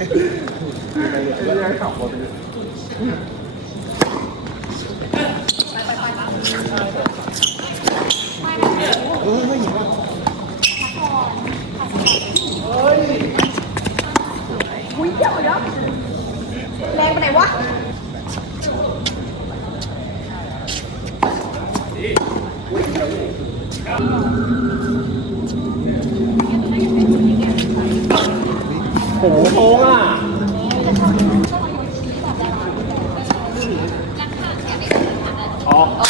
อุ้ยเดี๋ยวเดี๋ยวแรงไปไหนวะโอ้ โหโค้งอะอ๋อ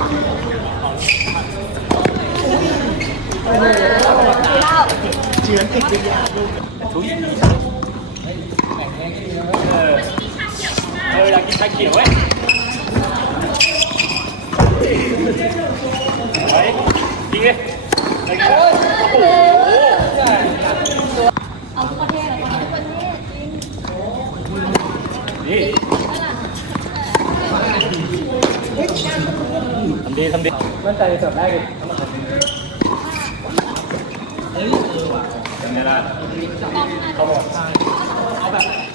อออยากกินชาเขียวเว้ยเฮ้ยจริงดิโอ้โหเอาทุกประเทศแล้วกันทุกประเทศจริงนี่ำดีทำดี มั่นใจเสิร์ฟได้เลยยังไงล่ะเขาบอกกี่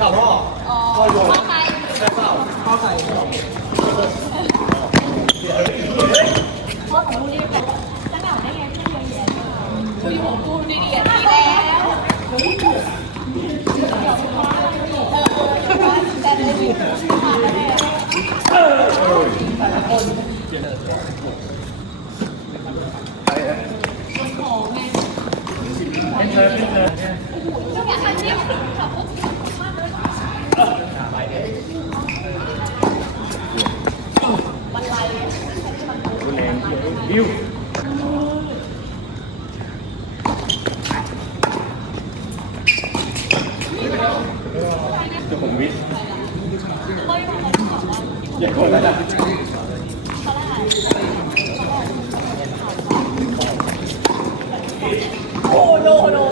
ข่าวพ่อพ่อใครข้อใส่พ่อของลูกนี่แบบจะเหงาได้ไงที่เยอะแยะคุยของกูดีๆดีแล้วแต่เลยมีมาแล้วของไงเป็นเธอเป็นเธอก็อยากให้เนี่ยขับรถิวจะผมวิทย์โอ้โน